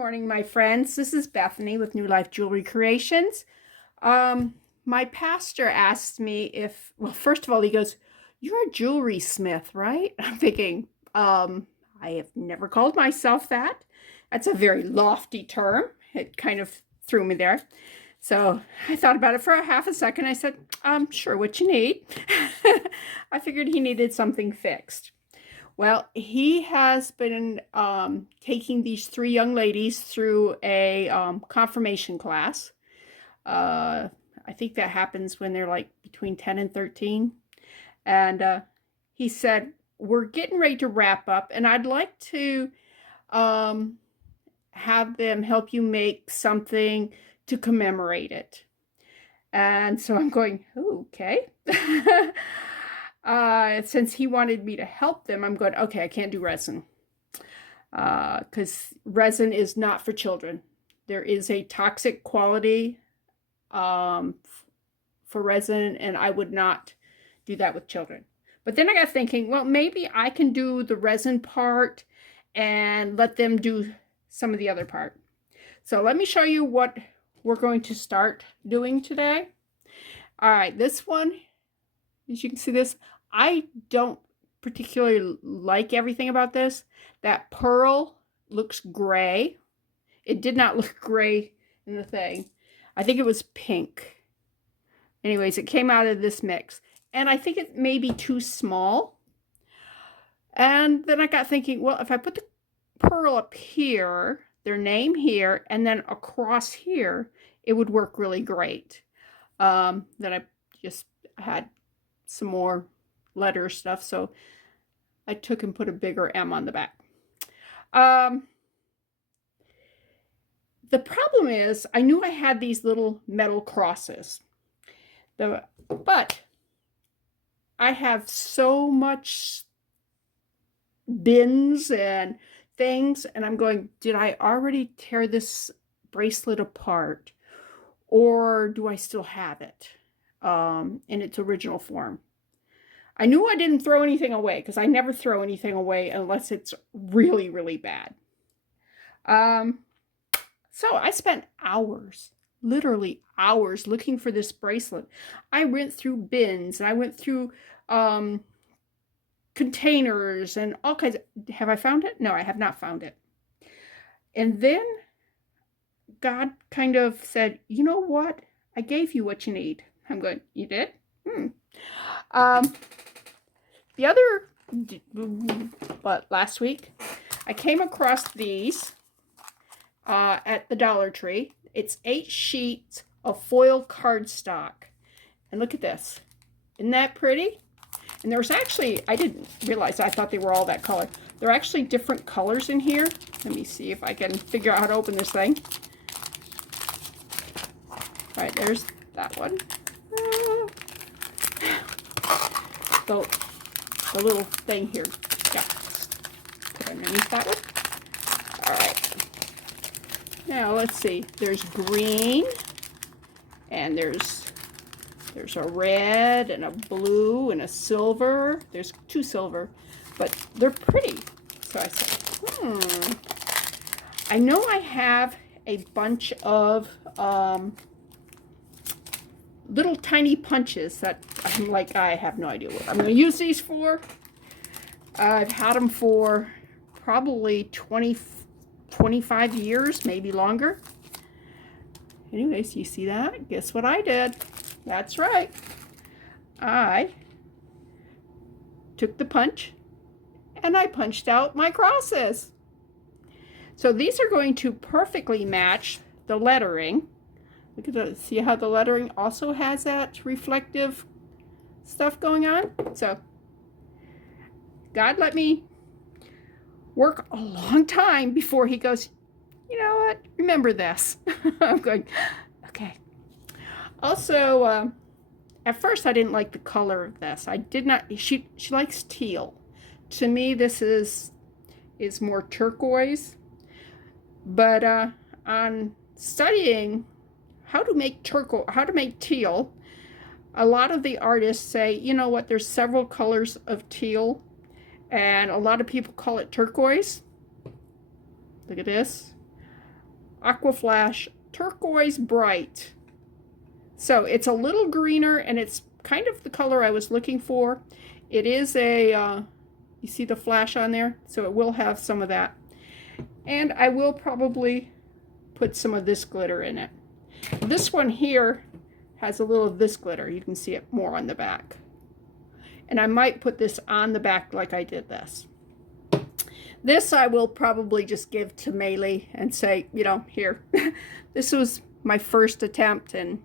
morning, my friends. This is Bethany with New Life Jewelry Creations. My pastor asked me if, well, first of all, he goes, "You're a jewelry smith, right?" I'm thinking, I have never called myself that. That's a very lofty term. It kind of threw me there. So I thought about it for a half a second. I said, sure, what you need. I figured he needed something fixed. Well, he has been taking these three young ladies through a confirmation class. I think that happens when they're like between 10 and 13. And he said, we're getting ready to wrap up, and I'd like to have them help you make something to commemorate it. And so I'm going, oh, okay. Since he wanted me to help them, I'm going, okay, I can't do resin. Because resin is not for children. There is a toxic quality for resin, and I would not do that with children. But then I got thinking, well, maybe I can do the resin part and let them do some of the other part. So let me show you what we're going to start doing today. All right, this one, as you can see this, I don't particularly like everything about this. That pearl looks gray. It did not look gray in the thing. I think it was pink. Anyways, it came out of this mix. And I think it may be too small. And then I got thinking, well, if I put the pearl up here, their name here, and then across here, it would work really great. Then I just had some more letter stuff, so I took and put a bigger M on the back. The problem is, I knew I had these little metal crosses, but I have so much bins and things, and I'm going, did I already tear this bracelet apart, or do I still have it in its original form? I knew I didn't throw anything away, because I never throw anything away unless it's really, really bad. So I spent hours, literally hours, looking for this bracelet. I went through bins, and I went through containers and all kinds of, have I found it? No, I have not found it. And then God kind of said, you know what? I gave you what you need. I'm going, you did? The other, but last week, I came across these at the Dollar Tree. It's 8 sheets of foil cardstock. And look at this. Isn't that pretty? And there's actually, I didn't realize, I thought they were all that color. There are actually different colors in here. Let me see if I can figure out how to open this thing. All right, there's that one. The little thing here. Yeah. Put underneath that one. All right. Now let's see. There's green, and there's a red and a blue and a silver. There's 2 silver, but they're pretty. So I said, I know I have a bunch of little tiny punches that I'm like, I have no idea what I'm going to use these for. I've had them for probably 25 years, maybe longer. Anyways, you see that? Guess what I did? That's right. I took the punch and I punched out my crosses. So these are going to perfectly match the lettering. Look at the, see how the lettering also has that reflective stuff going on? So God let me work a long time before he goes, you know what, remember this. I'm going, okay. Also, at first I didn't like the color of this. I did not, she likes teal. To me, this is more turquoise. But on studying how to make teal, a lot of the artists say, you know what, there's several colors of teal, and a lot of people call it turquoise. Look at this. Aqua Flash Turquoise Bright. So it's a little greener, and it's kind of the color I was looking for. It is a, you see the flash on there? So it will have some of that. And I will probably put some of this glitter in it. This one here has a little of this glitter. You can see it more on the back. And I might put this on the back like I did this. This I will probably just give to Maylee and say, you know, here, this was my first attempt and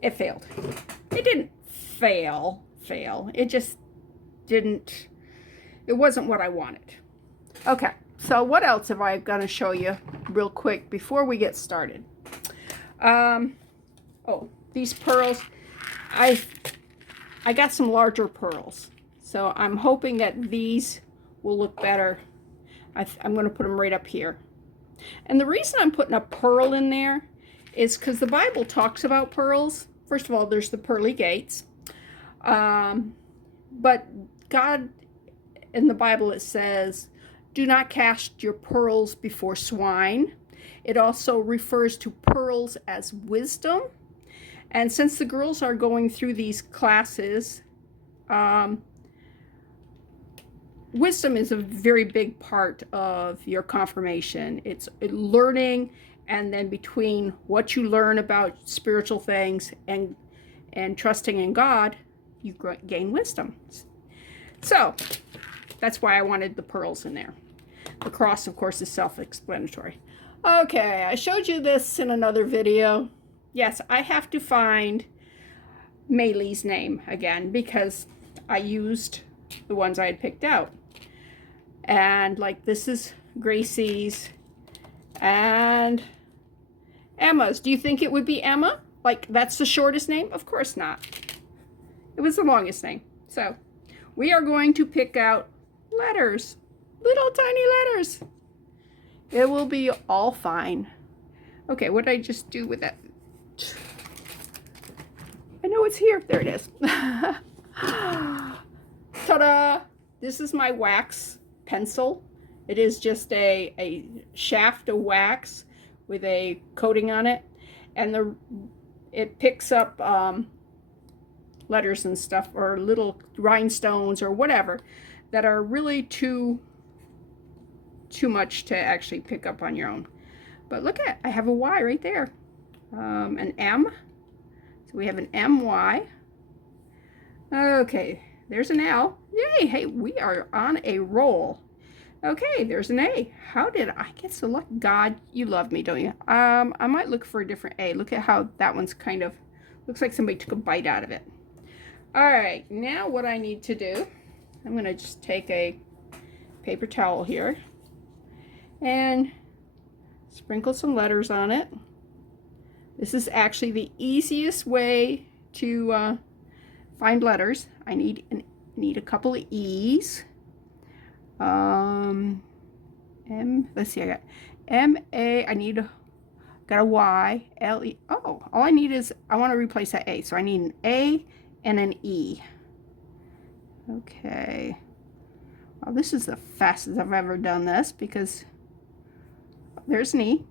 it failed. It didn't fail. It just didn't, it wasn't what I wanted. Okay, so what else have I got to show you real quick before we get started? Oh, these pearls. I got some larger pearls, so I'm hoping that these will look better. I'm going to put them right up here. And the reason I'm putting a pearl in there is because the Bible talks about pearls. First of all, there's the pearly gates. But God, in the Bible, it says, do not cast your pearls before swine. It also refers to pearls as wisdom. And since the girls are going through these classes, wisdom is a very big part of your confirmation. It's learning, and then between what you learn about spiritual things and trusting in God, you gain wisdom. So that's why I wanted the pearls in there. The cross, of course, is self-explanatory. Okay, I showed you this in another video. Yes, I have to find Maylee's name again because I used the ones I had picked out. And like this is Gracie's and Emma's. Do you think it would be Emma? Like that's the shortest name? Of course not. It was the longest name. So we are going to pick out letters. Little tiny letters. It will be all fine. Okay, what did I just do with that? I know it's here. There it is. Ta-da! This is my wax pencil. It is just a shaft of wax with a coating on it. And it picks up letters and stuff, or little rhinestones or whatever that are really too much to actually pick up on your own. But look at, I have a Y right there. An M. So we have an MY. Okay, there's an L. Yay, hey, we are on a roll. Okay, there's an A. How did I get so lucky? God, you love me, don't you? I might look for a different A. Look at how that one's kind of, looks like somebody took a bite out of it. All right, now what I need to do, I'm going to just take a paper towel here and sprinkle some letters on it. This is actually the easiest way to find letters. I need a couple of E's. Let's see, I got M-A, got a Y, L-E. Oh, all I need is, I want to replace that A. So I need an A and an E. Okay. Well, this is the fastest I've ever done this because there's an E.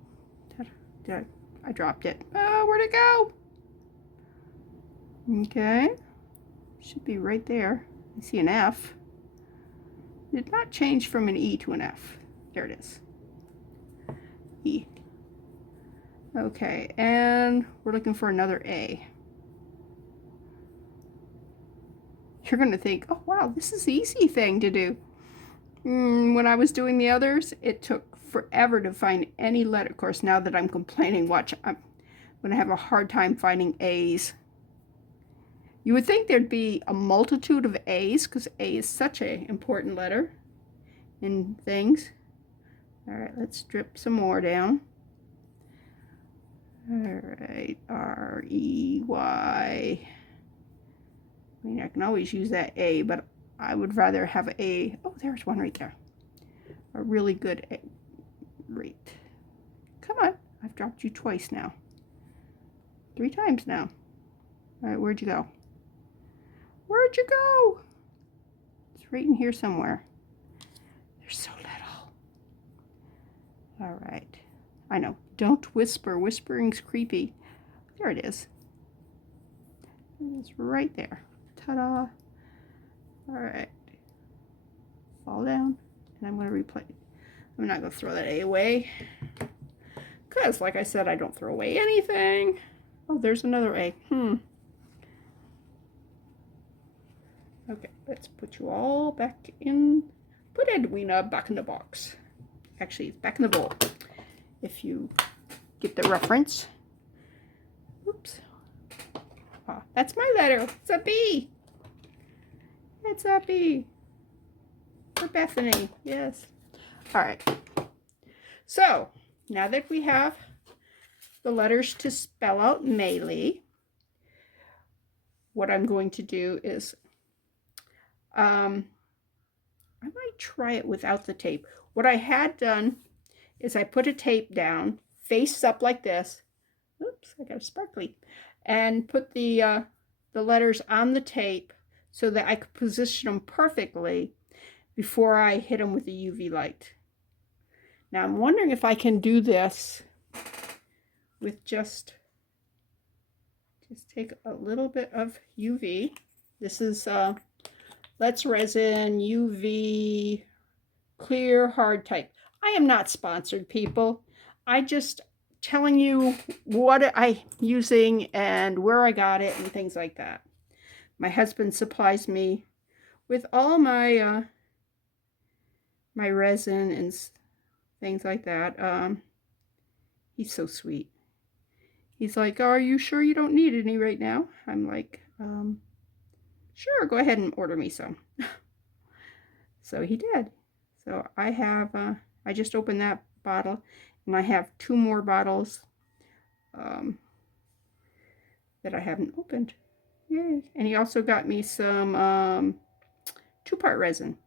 I dropped it. Oh, where'd it go? Okay. Should be right there. I see an F. Did not change from an E to an F. There it is. E. Okay, and we're looking for another A. You're going to think, oh wow, this is the easy thing to do. When I was doing the others, it took forever to find any letter. Of course, now that I'm complaining, watch, I'm going to have a hard time finding A's. You would think there'd be a multitude of A's because A is such an important letter in things. All right, let's drip some more down. All right, R-E-Y. I mean, I can always use that A, but I would rather have A. Oh, there's one right there. A really good A. Right. Come on. I've dropped you twice now. 3 times now. All right, where'd you go? Where'd you go? It's right in here somewhere. They're so little. All right. I know. don't whisper. Whispering's creepy. There it is. It's right there. Ta-da. All right. Fall down. And I'm going to replace. I'm not going to throw that A away. Because, like I said, I don't throw away anything. Oh, there's another A. Okay, let's put you all back in. Put Edwina back in the box. Actually, it's back in the bowl. If you get the reference. Oops. Oh, that's my letter. It's a B. It's a B. For Bethany. Yes. All right. So, now that we have the letters to spell out Maylee, what I'm going to do is, I might try it without the tape. What I had done is I put a tape down, face up like this. Oops, I got a sparkly. And put the letters on the tape so that I could position them perfectly before I hit them with the UV light. Now I'm wondering if I can do this with just take a little bit of UV. This is Let's Resin UV clear hard type. I am not sponsored, people. I just telling you what I'm using and where I got it and things like that. My husband supplies me with all my my resin and things like that. He's so sweet. He's like, "Are you sure you don't need any right now?" I'm like, sure, go ahead and order me some. So he did. So I have, I just opened that bottle, and I have 2 more bottles that I haven't opened. Yay. And he also got me some 2-part resin.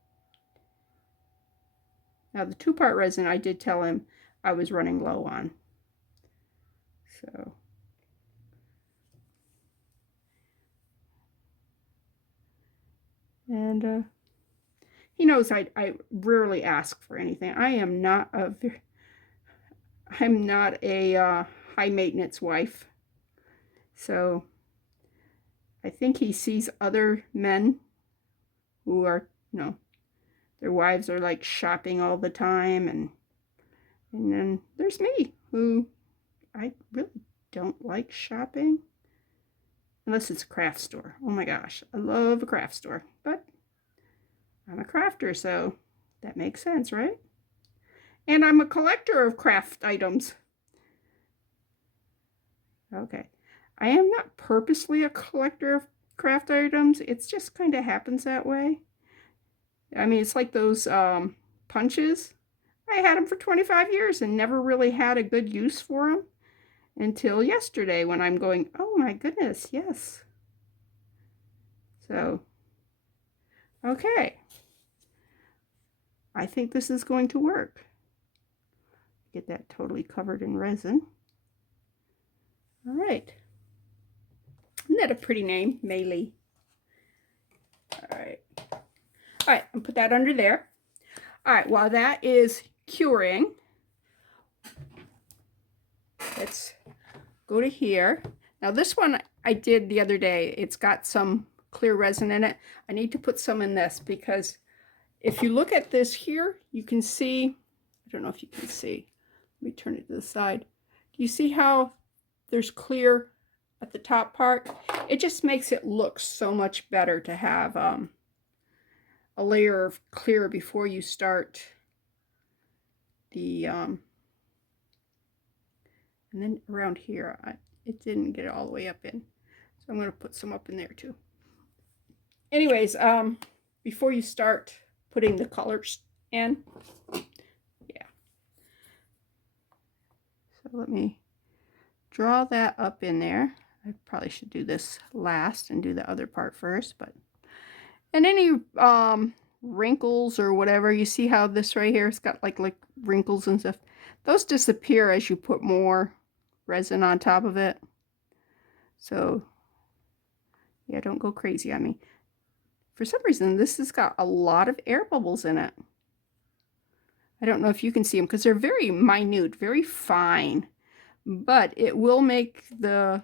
Now the 2-part resin, I did tell him I was running low on. So. And he knows I rarely ask for anything. I'm not a high maintenance wife. So I think he sees other men who are, their wives are like shopping all the time, and then there's me who I really don't like shopping unless it's a craft store. Oh my gosh, I love a craft store, but I'm a crafter, so that makes sense, right? And I'm a collector of craft items. Okay. I am not purposely a collector of craft items. It just kind of happens that way. I mean, it's like those punches. I had them for 25 years and never really had a good use for them until yesterday when I'm going, oh my goodness, yes. So, okay. I think this is going to work. Get that totally covered in resin. All right. Isn't that a pretty name? Maylee. All right. All right, and put that under there. All right, while that is curing, let's go to here. Now this one I did the other day. It's got some clear resin in it. I need to put some in this because if you look at this here, you can see, I don't know if you can see. Let me turn it to the side. Do you see how there's clear at the top part? It just makes it look so much better to have a layer of clear before you start the and then around here it didn't get all the way up in, so I'm going to put some up in there too. Anyways, before you start putting the colors in, yeah, so let me draw that up in there. I probably should do this last and do the other part first, but and any wrinkles or whatever, you see how this right here, it's got like wrinkles and stuff. Those disappear as you put more resin on top of it. So yeah, don't go crazy on me. For some reason, this has got a lot of air bubbles in it. I don't know if you can see them because they're very minute, very fine. but it will make the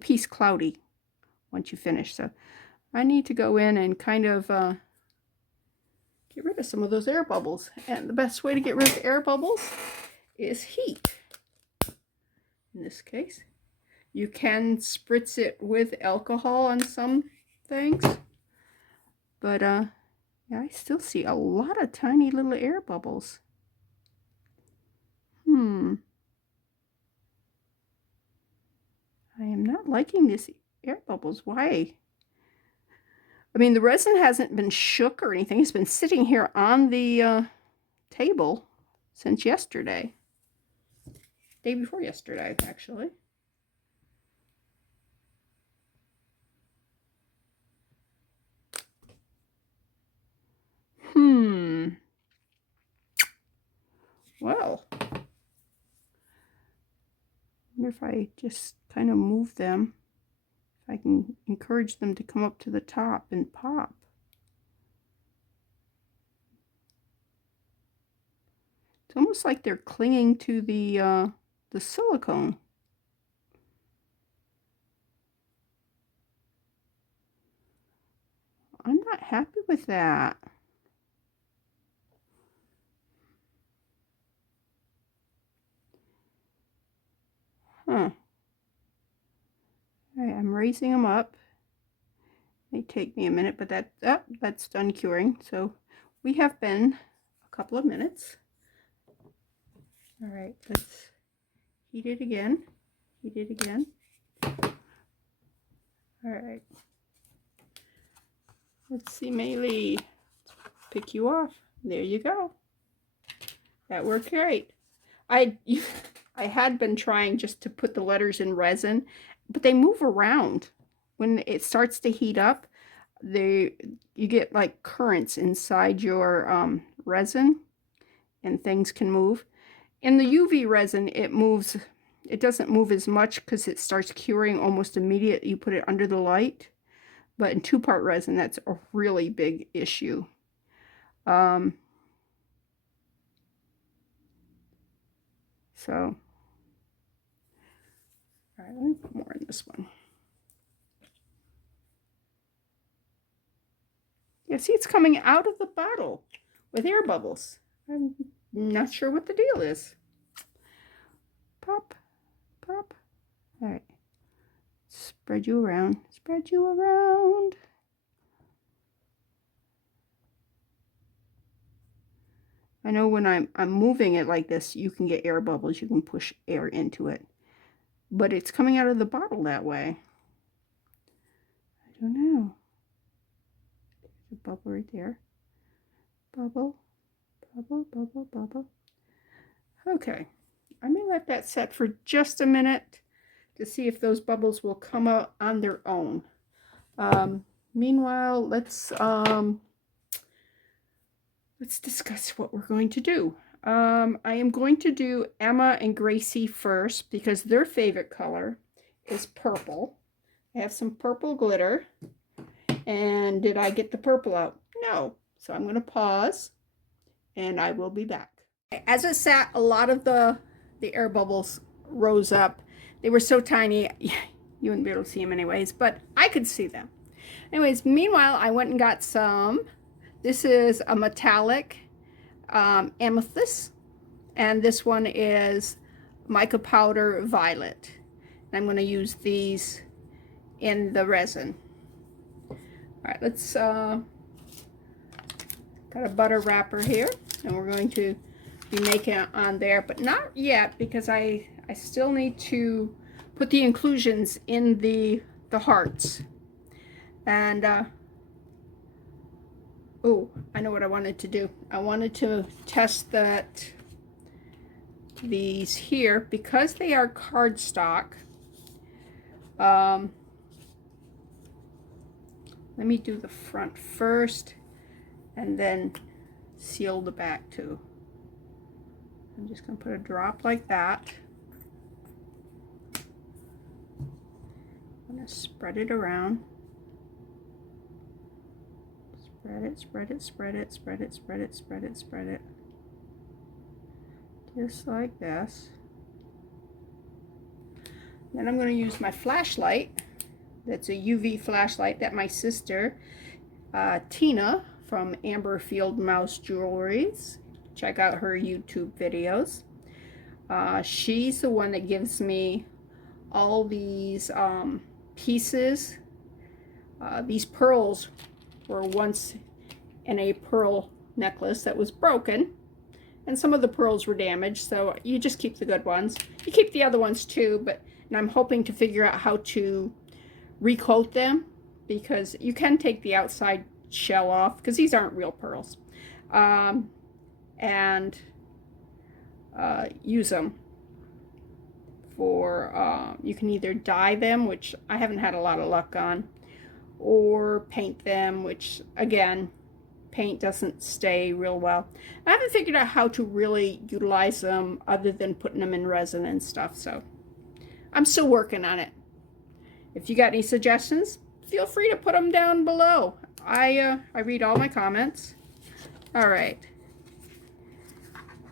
piece cloudy once you finish. So I need to go in and kind of get rid of some of those air bubbles. And the best way to get rid of air bubbles is heat. In this case, you can spritz it with alcohol on some things, but yeah, I still see a lot of tiny little air bubbles. I am not liking these air bubbles. Why? I mean, the resin hasn't been shook or anything. It's been sitting here on the table since yesterday. Day before yesterday, actually. Well, I wonder if I just kind of move them, if I can encourage them to come up to the top and pop. It's almost like they're clinging to the silicone. I'm not happy with that. Huh. All right, I'm raising them up. May take me a minute, but that's done curing. So we have been a couple of minutes. All right, let's heat it again. Heat it again. All right. Let's see, Maylee. Pick you off. There you go. That worked great. I had been trying just to put the letters in resin, but they move around. When it starts to heat up, you get like currents inside your resin, and things can move. In the UV resin, it moves. It doesn't move as much because it starts curing almost immediately. You put it under the light. But in 2-part resin, that's a really big issue. So, all right, let me put more in this one. Yeah, see, it's coming out of the bottle with air bubbles. I'm not sure what the deal is. Pop, pop. All right. Spread you around. Spread you around. I know when I'm moving it like this, you can get air bubbles. You can push air into it. But it's coming out of the bottle that way. I don't know. There's a bubble right there. Bubble, bubble, bubble, bubble. Okay. I may let that set for just a minute to see if those bubbles will come out on their own. Meanwhile, let's discuss what we're going to do. I am going to do Emma and Gracie first because their favorite color is purple. I have some purple glitter. And did I get the purple out? No. So I'm going to pause and I will be back. As it sat, a lot of the air bubbles rose up. They were so tiny, you wouldn't be able to see them anyways, but I could see them. Anyways, meanwhile, I went and got some. This is a metallic amethyst, and this one is mica powder violet. And I'm going to use these in the resin. All right, let's got a butter wrapper here, and we're going to be making it on there, but not yet because I still need to put the inclusions in the hearts. And oh, I know what I wanted to do. I wanted to test that these here, because they are cardstock. Let me do the front first and then seal the back too. I'm just going to put a drop like that. I'm going to spread it around. Spread it, spread it, spread it, spread it, spread it, spread it, spread it. just like this. Then I'm going to use my flashlight. That's a UV flashlight that my sister, Tina from Amber Field Mouse Jewelries, check out her YouTube videos. She's the one that gives me all these pieces. These pearls were once in a pearl necklace that was broken, and some of the pearls were damaged, so you just keep the good ones. You keep the other ones too, and I'm hoping to figure out how to recoat them, because you can take the outside shell off, because these aren't real pearls, and use them for, you can either dye them, which I haven't had a lot of luck on, or paint them, which again, paint doesn't stay real well. I haven't figured out how to really utilize them other than putting them in resin and stuff, so I'm still working on it. If you got any suggestions, feel free to put them down below. I read all my comments. All right,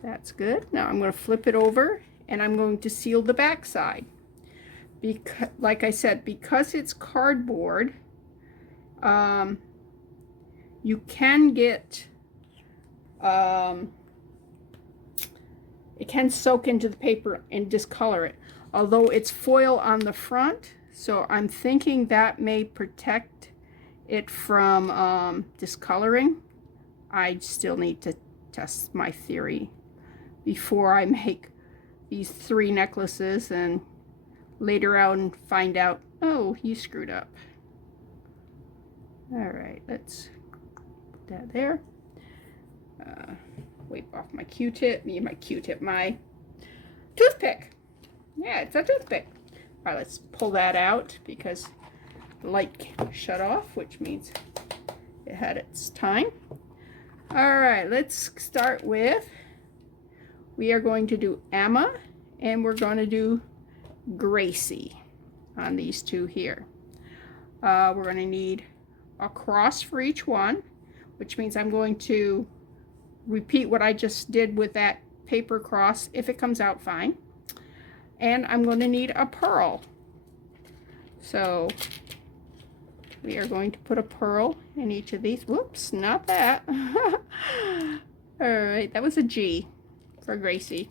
that's good. Now I'm going to flip it over, and I'm going to seal the back side. Because, like I said, because it's cardboard, you can get, it can soak into the paper and discolor it. Although it's foil on the front, so I'm thinking that may protect it from discoloring. I still need to test my theory before I make these 3 necklaces and later on find out, oh, you screwed up. All right, let's put that there. Wipe off my Q-tip, my toothpick. Yeah, it's a toothpick. All right, let's pull that out because the light shut off, which means it had its time. All right, let's start with, we are going to do Emma, and we're going to do Gracie on these 2 here. We're going to need a cross for each one, which means I'm going to repeat what I just did with that paper cross if it comes out fine. And I'm going to need a pearl. So we are going to put a pearl in each of these. Whoops, not that. All right, that was a G for Gracie.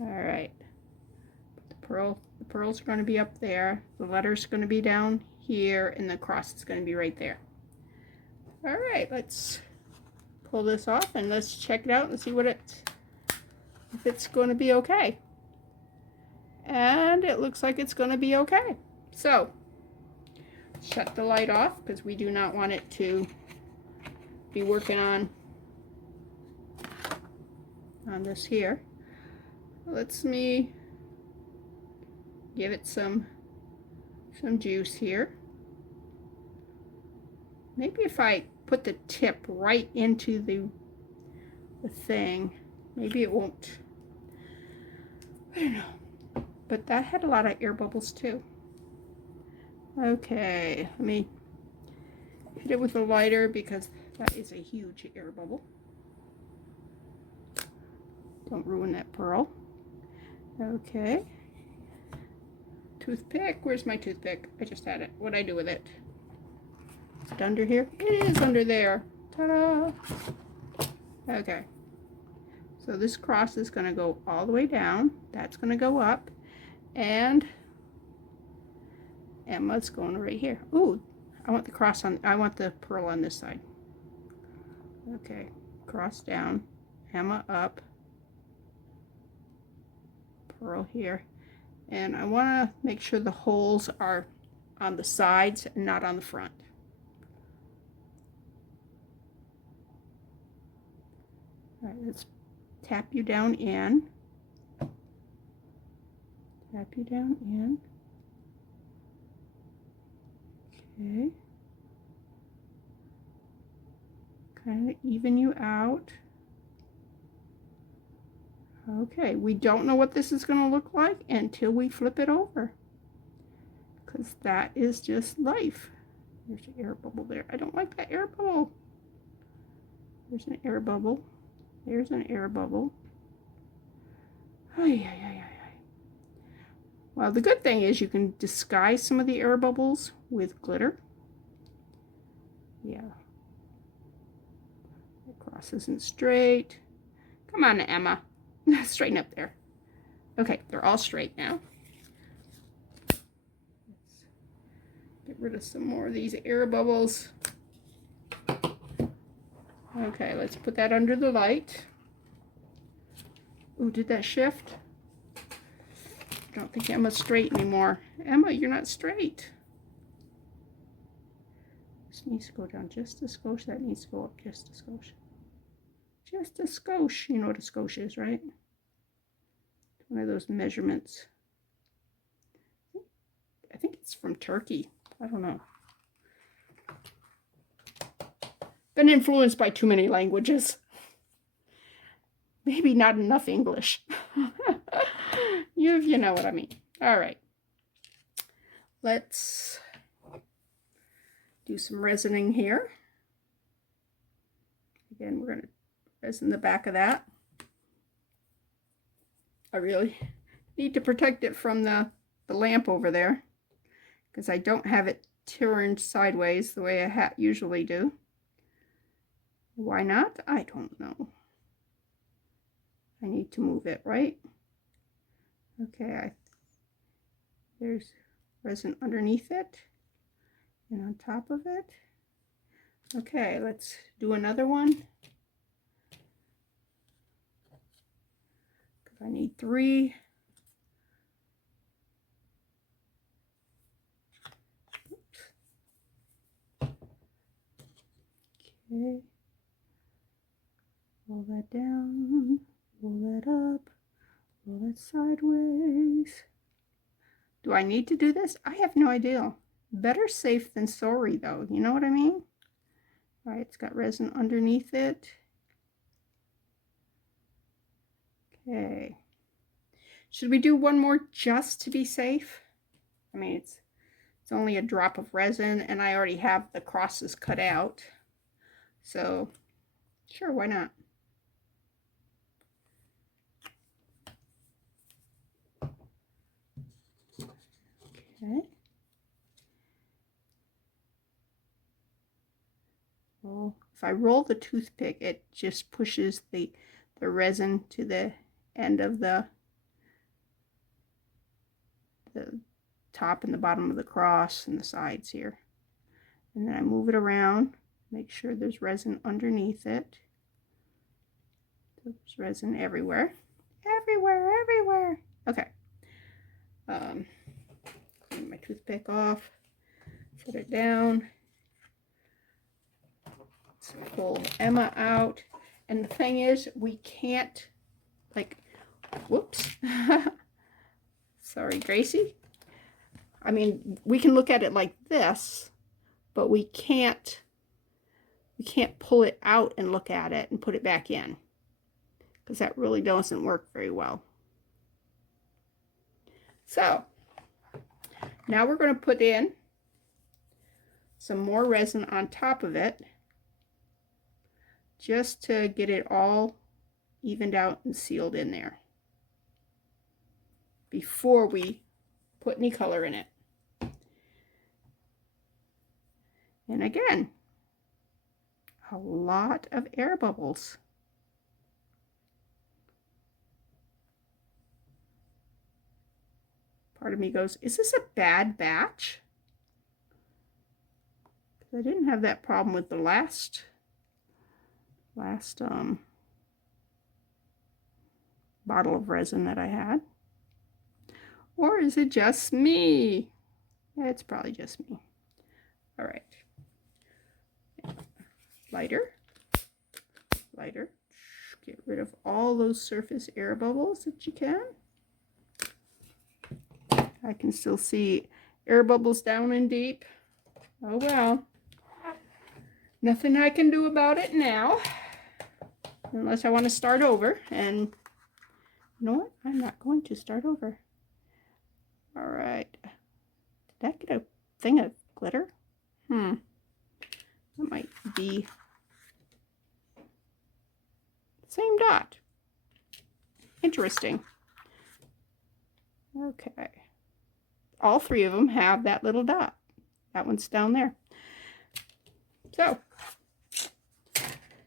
All right, the pearls are going to be up there, the letter's going to be down here, and the cross is going to be right there. All right, let's pull this off and let's check it out and see what if it's going to be okay. And it looks like it's going to be okay. So shut the light off because we do not want it to be working on this here. Let's me give it some juice here. Maybe if I put the tip right into the thing, maybe it won't. I don't know. But that had a lot of air bubbles too. Okay, let me hit it with a lighter because that is a huge air bubble. Don't ruin that pearl. Okay. Toothpick. Where's my toothpick? I just had it. What'd I do with it? Is it under here? It is under there. Ta-da! Okay. So this cross is going to go all the way down. That's going to go up. And Emma's going right here. Ooh, I want the cross on, I want the pearl on this side. Okay. Cross down. Emma up. Pearl here. And I want to make sure the holes are on the sides and not on the front. All right, let's tap you down in. Tap you down in. Okay. Kind of even you out. Okay, we don't know what this is going to look like until we flip it over, because that is just life. There's an air bubble there. I don't like that air bubble. There's an air bubble. There's an air bubble. Ay, ay, ay, ay. Well, the good thing is you can disguise some of the air bubbles with glitter. Yeah. The cross isn't straight. Come on, Emma. Straighten up there. Okay, they're all straight now. Let's get rid of some more of these air bubbles. Okay, let's put that under the light. Ooh, did that shift? I don't think Emma's straight anymore. Emma, you're not straight. This needs to go down just a skosh. That needs to go up just a skosh. Just a skosh. You know what a skosh is, right? One of those measurements. I think it's from Turkey. I don't know. Been influenced by too many languages. Maybe not enough English. You know what I mean. All right. Let's do some resining here. Again, we're going to resin the back of that. I really need to protect it from the lamp over there because I don't have it turned sideways the way I usually do. Why not? I don't know. I need to move it, right? Okay, there's resin underneath it and on top of it. Okay, let's do another one. I need 3. Okay. Roll that down, roll that up, roll that sideways. Do I need to do this? I have no idea. Better safe than sorry, though. You know what I mean? All right, it's got resin underneath it. Okay. Should we do one more just to be safe? I mean, it's only a drop of resin, and I already have the crosses cut out. So, sure, why not? Okay. Well, if I roll the toothpick, it just pushes the resin to the end of the top and the bottom of the cross and the sides here. And then I move it around, make sure there's resin underneath it. There's resin everywhere. Everywhere, everywhere. Okay. Clean my toothpick off, put it down. Let's pull Emma out. And the thing is, we can't, like, whoops. Sorry, Gracie. I mean, we can look at it like this, but we can't pull it out and look at it and put it back in, because that really doesn't work very well. So now we're going to put in some more resin on top of it, just to get it all evened out and sealed in there before we put any color in it. And again, a lot of air bubbles. Part of me goes, is this a bad batch? Because I didn't have that problem with the last bottle of resin that I had. Or is it just me? Yeah, it's probably just me. All right. Lighter. Lighter. Get rid of all those surface air bubbles that you can. I can still see air bubbles down and deep. Oh well. Nothing I can do about it now. Unless I want to start over. And you know what? I'm not going to start over. All right. Did that get a thing of glitter? That might be Same dot. Interesting. Okay. All three of them have that little dot. That one's down there. So,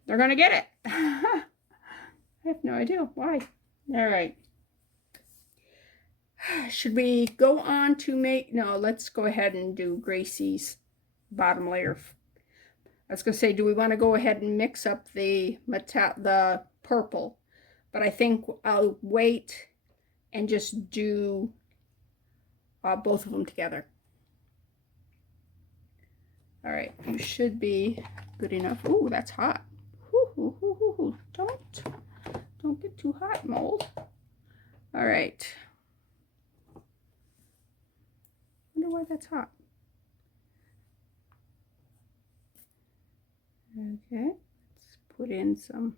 they're going to get it. I have no idea why. All right. Should we go on to make... No, let's go ahead and do Gracie's bottom layer. I was going to say, do we want to go ahead and mix up the purple? But I think I'll wait and just do both of them together. All right, you should be good enough. Ooh, that's hot. Ooh. Don't get too hot, mold. All right. Wonder why that's hot. Okay, let's put in some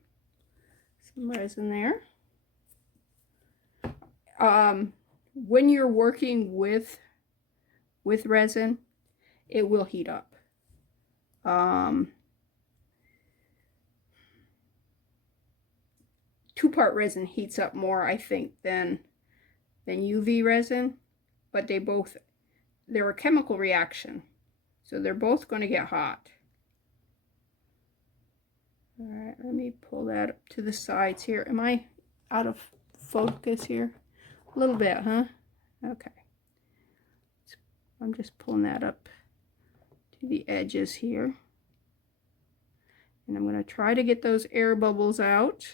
resin there. When you're working with resin, it will heat up. Two-part resin heats up more, I think, than UV resin, but they're a chemical reaction, so they're both going to get hot. All right, let me pull that up to the sides here. Am I out of focus here? A little bit, huh? Okay. I'm just pulling that up to the edges here. And I'm going to try to get those air bubbles out.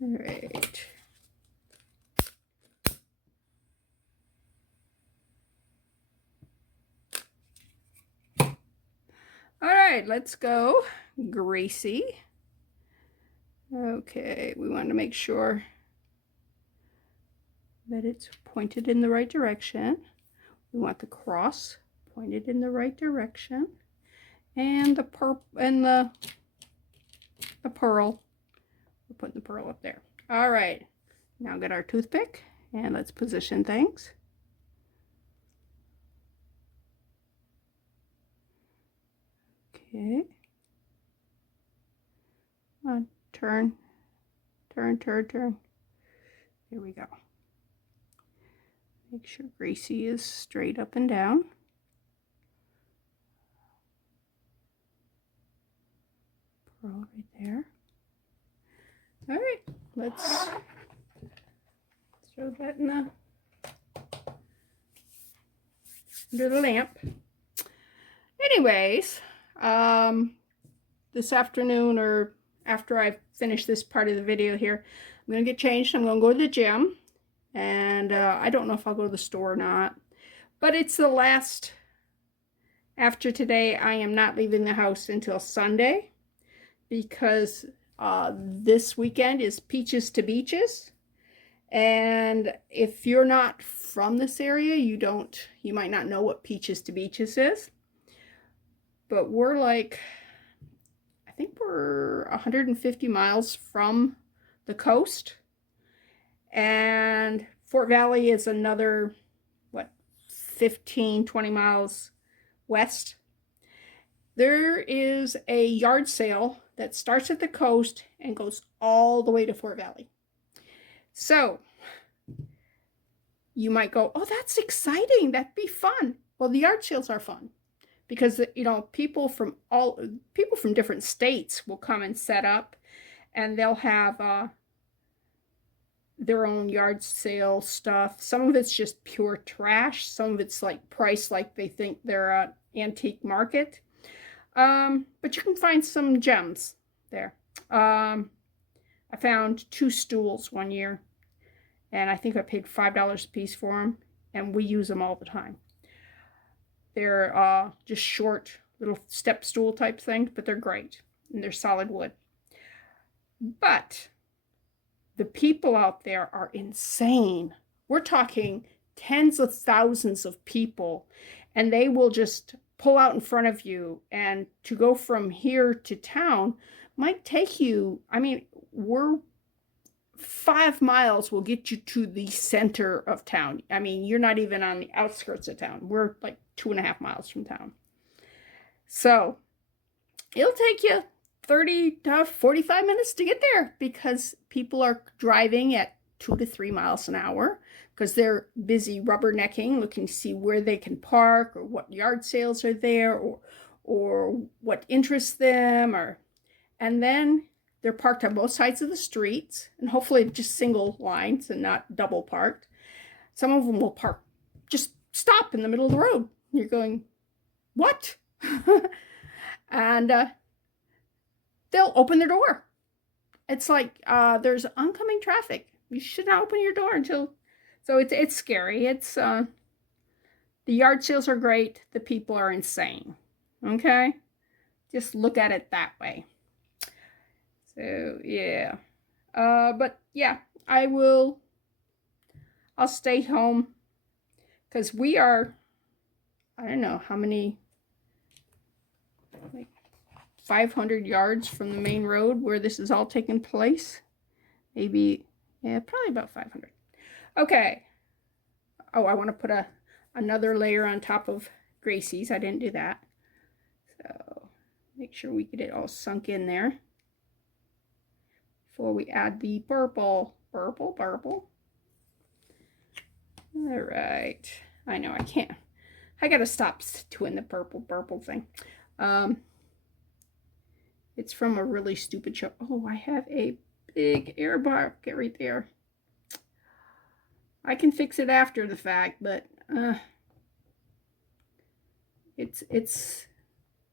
All right. All right, let's go Gracie. Okay, we want to make sure that it's pointed in the right direction. We want the cross pointed in the right direction. And the pearl, we're putting the pearl up there. All right, now get our toothpick and let's position things. Okay. Come on, turn. There we go. Make sure Gracie is straight up and down. Pearl right there. All right, let's throw that in under the lamp. Anyways, this afternoon, or after I finish this part of the video here, I'm going to get changed. I'm going to go to the gym, and I don't know if I'll go to the store or not, but it's the last. After today, I am not leaving the house until Sunday, because this weekend is Peaches to Beaches. And if you're not from this area, you might not know what Peaches to Beaches is. But we're like, I think we're 150 miles from the coast. And Fort Valley is another, 15, 20 miles west. There is a yard sale that starts at the coast and goes all the way to Fort Valley. So you might go, oh, that's exciting. That'd be fun. Well, the yard sales are fun because, people from different states will come and set up, and they'll have their own yard sale stuff. Some of it's just pure trash. Some of it's like priced like they think they're an antique market. But you can find some gems there. I found 2 stools one year, and I think I paid $5 a piece for them, and we use them all the time. They're just short little step stool type things, but they're great, and they're solid wood. But the people out there are insane. We're talking tens of thousands of people, and they will just pull out in front of you, and to go from here to town might take you, we're 5 miles will get you to the center of town. You're not even on the outskirts of town. We're like 2.5 miles from town. So it'll take you 30 to 45 minutes to get there because people are driving at 2 to 3 miles an hour because they're busy rubbernecking, looking to see where they can park or what yard sales are there or what interests them, and then they're parked on both sides of the streets, and hopefully just single lines and not double parked. Some of them will park, just stop in the middle of the road. You're going, what? And they'll open their door. It's like there's oncoming traffic. You should not open your door until. So it's scary. It's the yard sales are great. The people are insane. Okay, just look at it that way. So yeah, but yeah, I'll stay home because we are. I don't know how many. Like 500 yards from the main road where this is all taking place. Maybe, yeah, probably about 500. Okay. Oh, I want to put another layer on top of Gracie's. I didn't do that. So make sure we get it all sunk in there before we add the purple. Purple. All right. I know I can't. I got to stop doing the purple thing. It's from a really stupid show. Oh, I have a big air bucket right there. I can fix it after the fact, but it's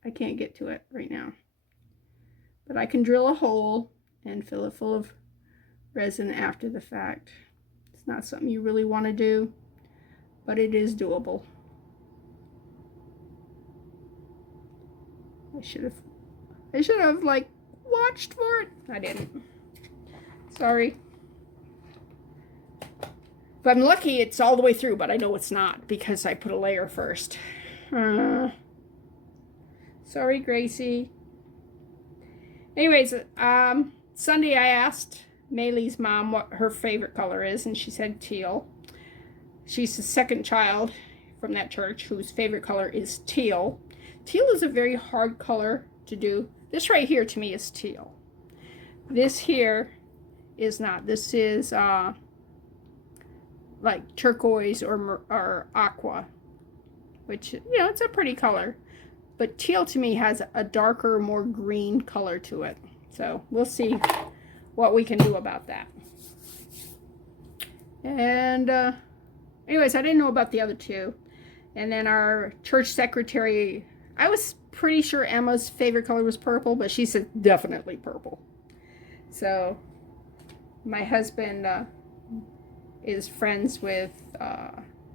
I can't get to it right now. But I can drill a hole and fill it full of resin after the fact. It's not something you really want to do, but it is doable. I should have like watched for it. I didn't. Sorry. If I'm lucky, it's all the way through, but I know it's not because I put a layer first. Sorry, Gracie. Anyways, Sunday I asked Maylee's mom what her favorite color is, and she said teal. She's the second child from that church whose favorite color is teal. Teal is a very hard color to do. This right here to me is teal. This here is not. This is like turquoise or aqua, which, you know, it's a pretty color. But teal to me has a darker, more green color to it. So we'll see what we can do about that. And anyways, I didn't know about the other two. And then our church secretary, I was pretty sure Emma's favorite color was purple, but she said definitely purple. So my husband is friends with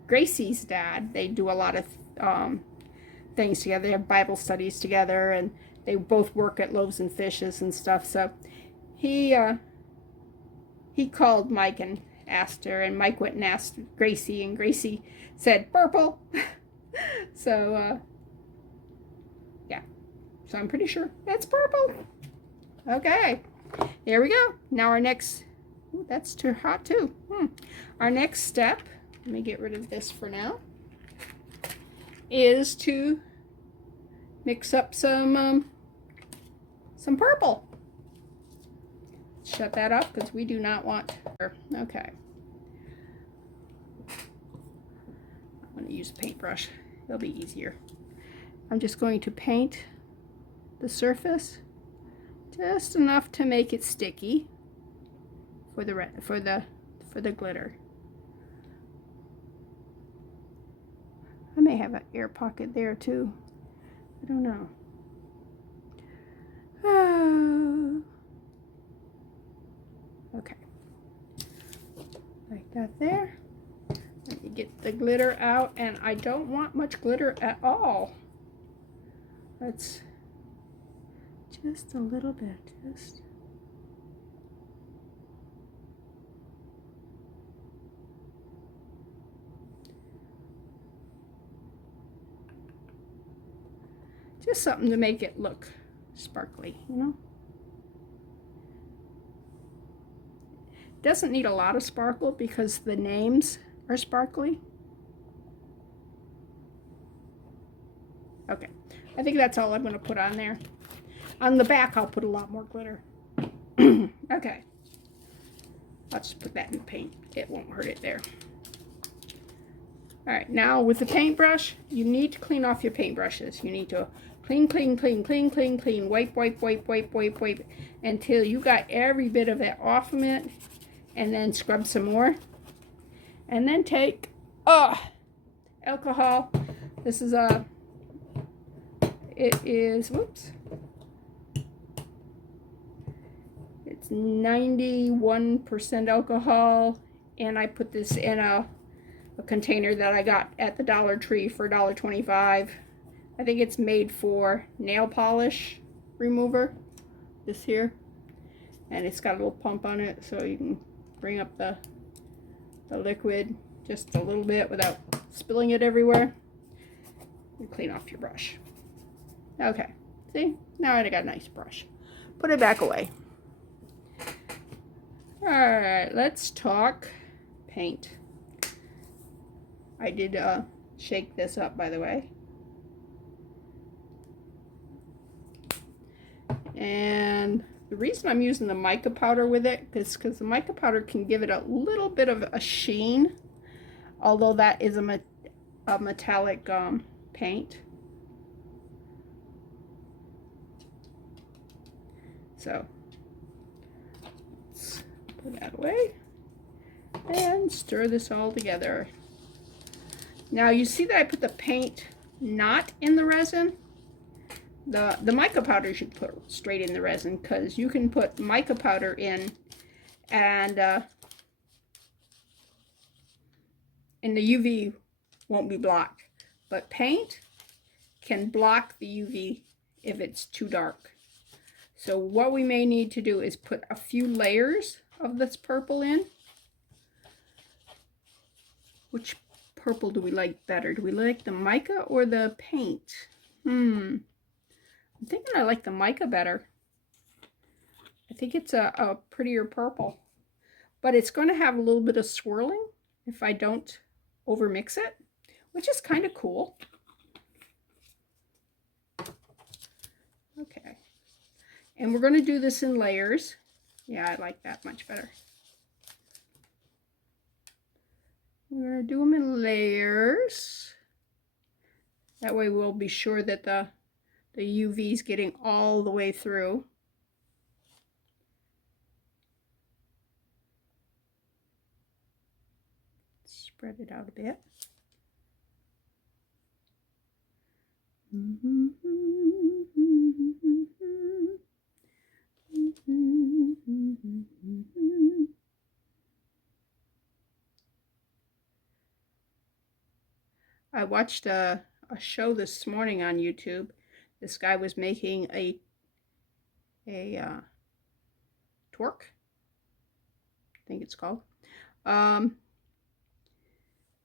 Gracie's dad. They do a lot of things together. They have Bible studies together, and they both work at Loaves and Fishes and stuff. So he called Mike and asked her, and Mike went and asked Gracie, and Gracie said purple. So yeah, so I'm pretty sure that's purple. Okay, here we go. Now our next, ooh, that's too hot too. Our next step, let me get rid of this for now, is to mix up some purple. Shut that off because we do not want. Okay. I'm going to use a paintbrush. It'll be easier. I'm just going to paint the surface just enough to make it sticky for the glitter. I may have an air pocket there too. I don't know. Okay. Like that there. Let me get the glitter out, and I don't want much glitter at all. That's just a little bit, just something to make it look sparkly, you know. Doesn't need a lot of sparkle because the names are sparkly. Okay, I think that's all I'm going to put on there. On the back, I'll put a lot more glitter. Okay. I'll just put that in the paint. It won't hurt it there. All right, now with the paintbrush, you need to clean off your paintbrushes. You need to clean, clean, clean, clean, clean, clean, wipe, wipe, wipe, wipe, wipe, wipe, until you got every bit of it off of it, and then scrub some more. And then take alcohol. This is whoops. It's 91% alcohol, and I put this in a container that I got at the Dollar Tree for $1.25. I think it's made for nail polish remover, this here, and it's got a little pump on it so you can bring up the liquid just a little bit without spilling it everywhere, and clean off your brush. Okay, see, now I got a nice brush. Put it back away. All right, let's talk paint. I did shake this up, by the way. And the reason I'm using the mica powder with it is because the mica powder can give it a little bit of a sheen, although that is a metallic paint. So let's put that away and stir this all together. Now you see that I put the paint not in the resin. The mica powder you should put straight in the resin, because you can put mica powder in and the UV won't be blocked. But paint can block the UV if it's too dark. So what we may need to do is put a few layers of this purple in. Which purple do we like better? Do we like the mica or the paint? I'm thinking I like the mica better. I think it's a prettier purple. But it's going to have a little bit of swirling if I don't overmix it, which is kind of cool. Okay. And we're going to do this in layers. Yeah, I like that much better. We're going to do them in layers. That way we'll be sure that the UV is getting all the way through. Spread it out a bit. I watched a show this morning on YouTube. This guy was making a torque, I think it's called, out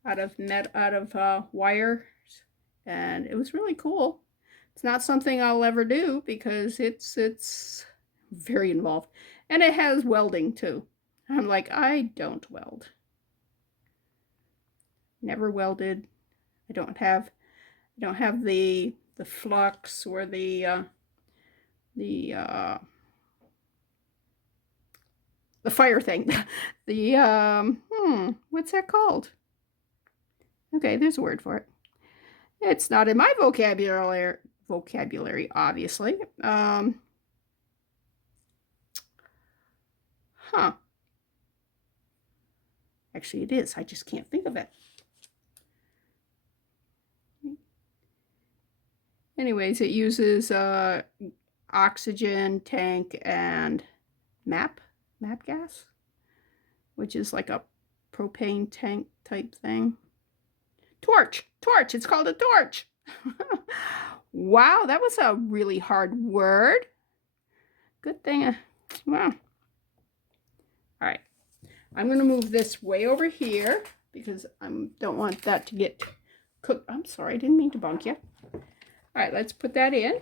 of wires, and it was really cool. It's not something I'll ever do because it's very involved, and it has welding too. I'm like, I don't weld. Never welded. I don't have the flux or the fire thing. What's that called? Okay, there's a word for it. It's not in my vocabulary, obviously. Actually, it is. I just can't think of it. Anyways, it uses oxygen tank and MAP gas, which is like a propane tank type thing. Torch. It's called a torch. Wow, that was a really hard word. Good thing. Wow. All right. I'm going to move this way over here because I don't want that to get cooked. I'm sorry, I didn't mean to bunk you. All right, let's put that in.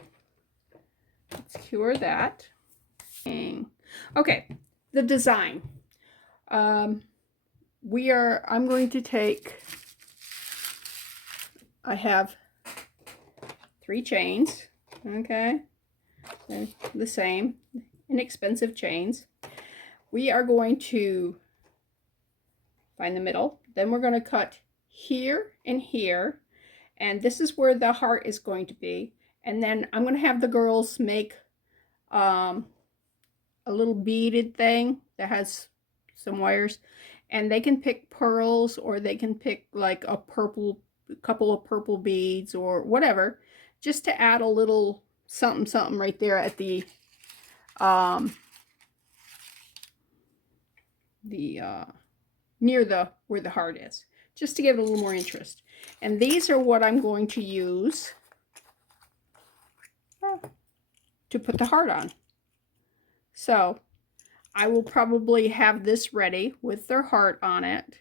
Let's cure that. Okay, the design. I'm going to take, I have 3 chains, okay? They're the same, inexpensive chains. We are going to find the middle. Then we're going to cut here and here. And this is where the heart is going to be. And then I'm going to have the girls make a little beaded thing that has some wires. And they can pick pearls, or they can pick like a couple of purple beads or whatever, just to add a little something right there at the near where the heart is, just to give it a little more interest. And these are what I'm going to use to put the heart on. So I will probably have this ready with their heart on it,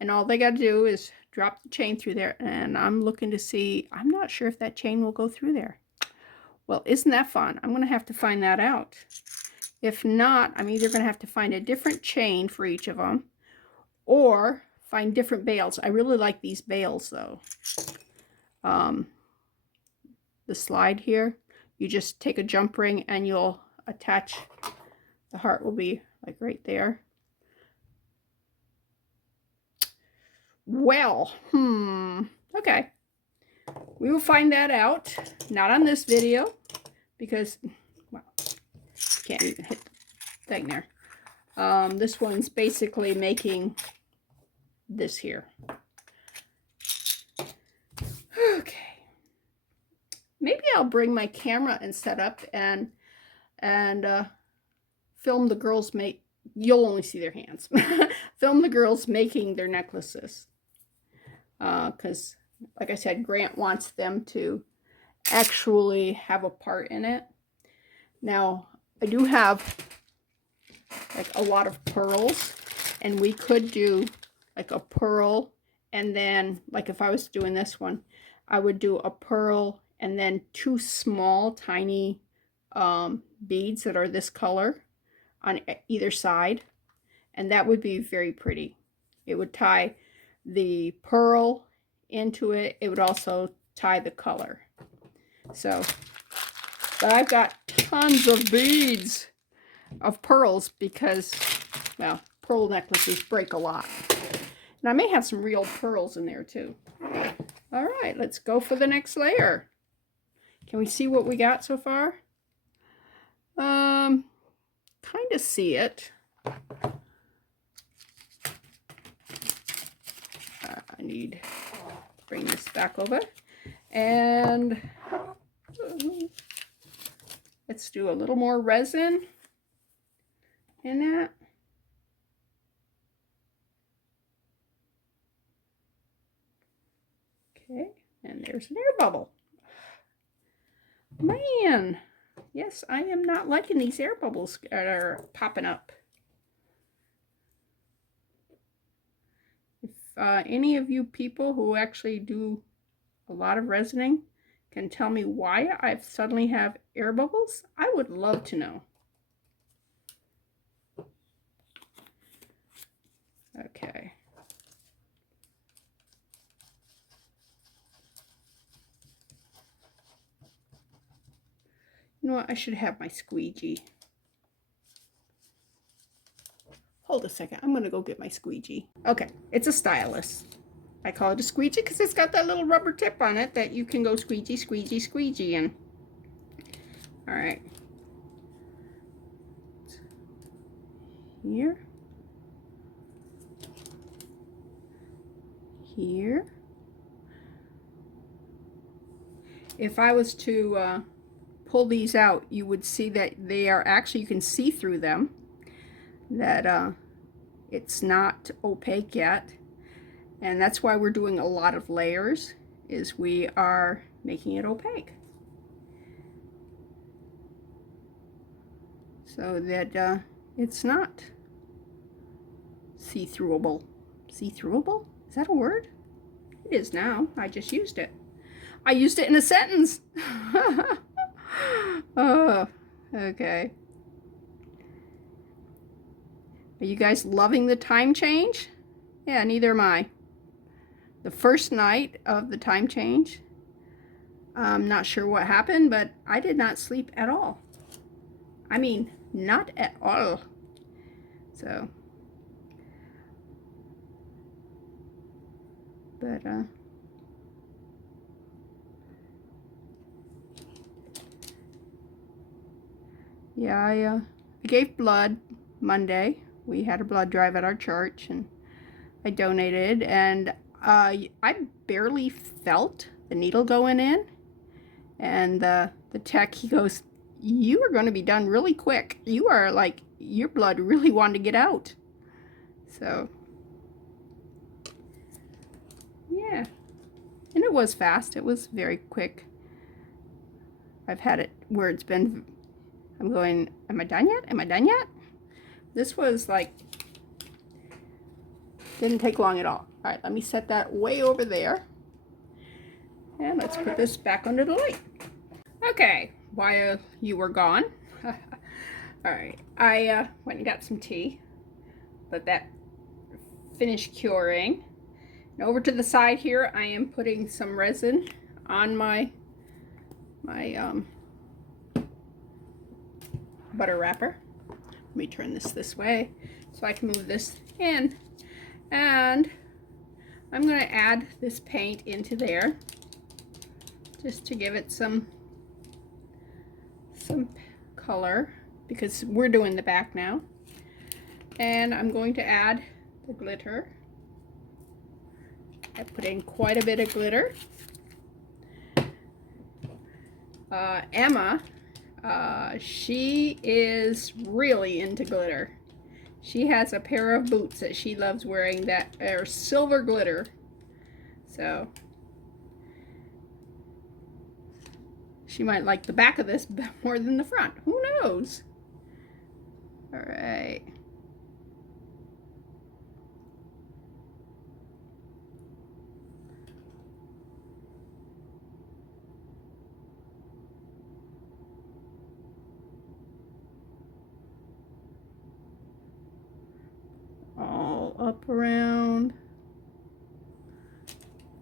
and all they got to do is drop the chain through there. And I'm looking to see, I'm not sure if that chain will go through there. Well, isn't that fun? I'm going to have to find that out. If not, I'm either going to have to find a different chain for each of them, or find different bails. I really like these bails though. The slide here, you just take a jump ring and you'll attach, the heart will be like right there. Well, okay. We will find that out. Not on this video, because, well, can't even hit the thing there. This one's basically making this here. Okay. Maybe I'll bring my camera and set up and film the girls make, you'll only see their hands. Film the girls making their necklaces. Because, like I said, Grant wants them to actually have a part in it. Now, I do have like a lot of pearls, and we could do like a pearl, and then like if I was doing this one, I would do a pearl and then two small tiny beads that are this color on either side, and that would be very pretty. It would tie the pearl into it. It would also tie the color. So, but I've got tons of beads of pearls because, well, pearl necklaces break a lot. And I may have some real pearls in there too. All right, let's go for the next layer. Can we see what we got so far? Kind of see it. I need to bring this back over. And let's do a little more resin in that. Okay, and there's an air bubble. Man, yes, I am not liking these air bubbles that are popping up. If any of you people who actually do a lot of resining can tell me why I suddenly have air bubbles, I would love to know. Okay. You know what? I should have my squeegee. Hold a second. I'm going to go get my squeegee. Okay. It's a stylus. I call it a squeegee because it's got that little rubber tip on it that you can go squeegee, squeegee, squeegee in. All right. Here. Here. If I was to pull these out, you would see that they are actually, you can see through them, that it's not opaque yet. And that's why we're doing a lot of layers, is we are making it opaque. So that it's not see-throughable. See-throughable? Is that a word? It is now. I just used it. I used it in a sentence. Oh, okay. Are you guys loving the time change? Yeah, neither am I. The first night of the time change, I'm not sure what happened, but I did not sleep at all. I mean, not at all. So, but, yeah, I gave blood Monday. We had a blood drive at our church, and I donated, and I barely felt the needle going in. And the tech, he goes, "You are going to be done really quick. You are like, your blood really wanted to get out." So, yeah. And it was fast. It was very quick. I've had it where it's been, I'm going, am I done yet? Am I done yet? This was like, didn't take long at all. All right, let me set that way over there. And let's put this back under the light. Okay, while you were gone, all right, I went and got some tea. Let that finish curing. And over to the side here, I am putting some resin on my butter wrapper. Let me turn this way so I can move this in. And I'm going to add this paint into there just to give it some color, because we're doing the back now. And I'm going to add the glitter. I put in quite a bit of glitter. Emma, she is really into glitter. She has a pair of boots that she loves wearing that are silver glitter. So she might like the back of this more than the front. Who knows? All right. All up around.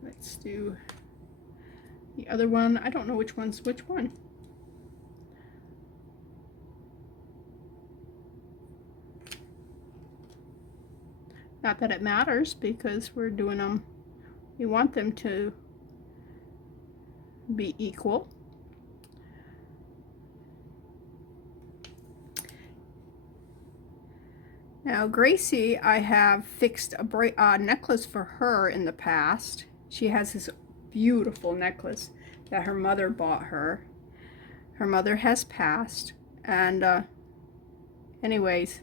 Let's do the other one. I don't know which one's which one. Not that it matters, because we're doing them, we want them to be equal. Now Gracie, I have fixed a necklace for her in the past. She has this beautiful necklace that her mother bought her. Her mother has passed, and anyways,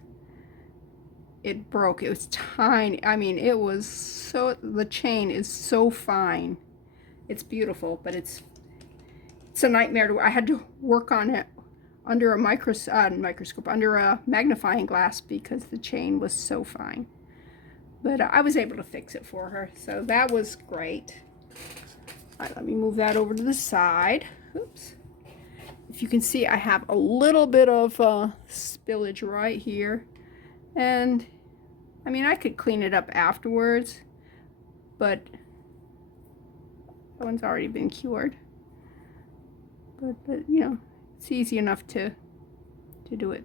it broke. It was tiny. I mean, it was so, the chain is so fine. It's beautiful, but it's a nightmare. I had to work on it under a microscope, under a magnifying glass, because the chain was so fine. But I was able to fix it for her, so that was great. All right, let me move that over to the side. Oops. If you can see, I have a little bit of spillage right here. And, I mean, I could clean it up afterwards, but that one's already been cured. But you know, it's easy enough to do it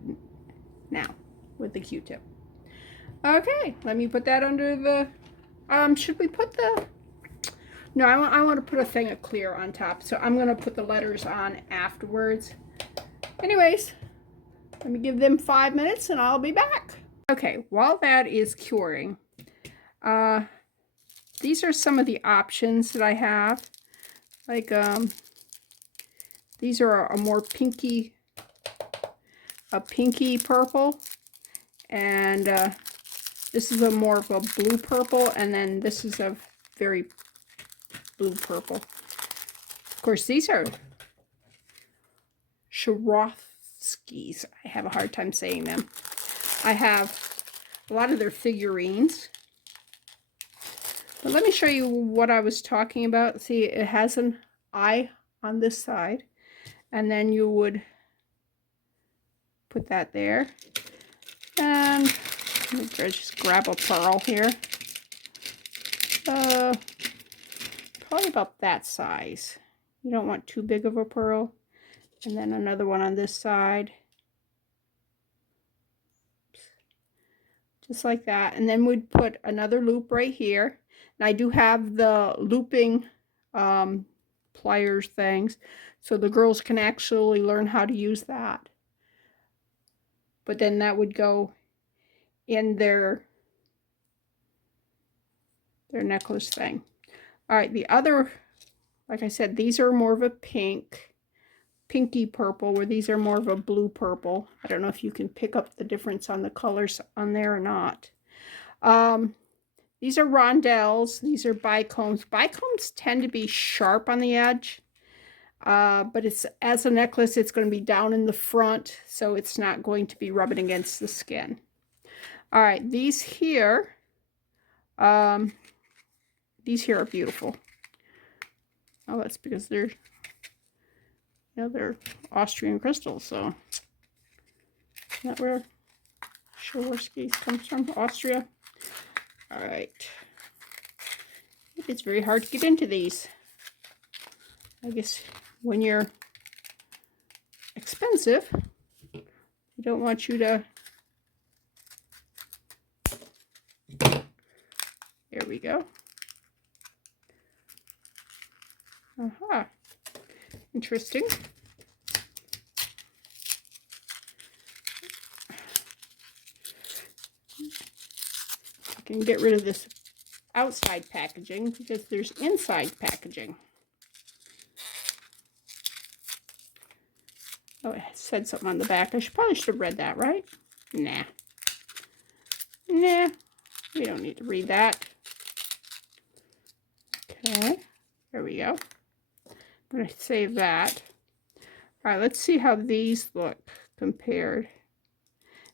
now with the Q-tip. Okay, let me put that under the, should we put the, no, I want to put a thing of clear on top, so I'm going to put the letters on afterwards. Anyways, let me give them 5 minutes and I'll be back. Okay, while that is curing, these are some of the options that I have. Like, these are a more pinky purple, and this is a more of a blue purple, and then this is a very blue purple. Of course, these are Swarovskis. I have a hard time saying them. I have a lot of their figurines. But let me show you what I was talking about. See, it has an eye on this side, and then you would put that there. And let me just grab a pearl here. Probably about that size. You don't want too big of a pearl. And then another one on this side. just like that. And then we'd put another loop right here. And I do have the looping pliers things, so the girls can actually learn how to use that. But then that would go in their necklace thing. All right, the other, like I said, these are more of a pinky purple, where these are more of a blue purple. I don't know if you can pick up the difference on the colors on there or not. These are rondelles. These are bicombs. Bicombs tend to be sharp on the edge, but it's, as a necklace, it's going to be down in the front, so it's not going to be rubbing against the skin. All right, these here are beautiful. Oh, that's because they're, they're Austrian crystals, so is that where Swarovski comes from? Austria. All right. It's very hard to get into these. I guess when you're expensive, they don't want you to. There we go. Aha. Interesting. I can get rid of this outside packaging because there's inside packaging. Oh, it said something on the back. I probably should have read that, right? Nah. Nah. We don't need to read that. Okay. There we go. I'm going to save that. All right, let's see how these look compared.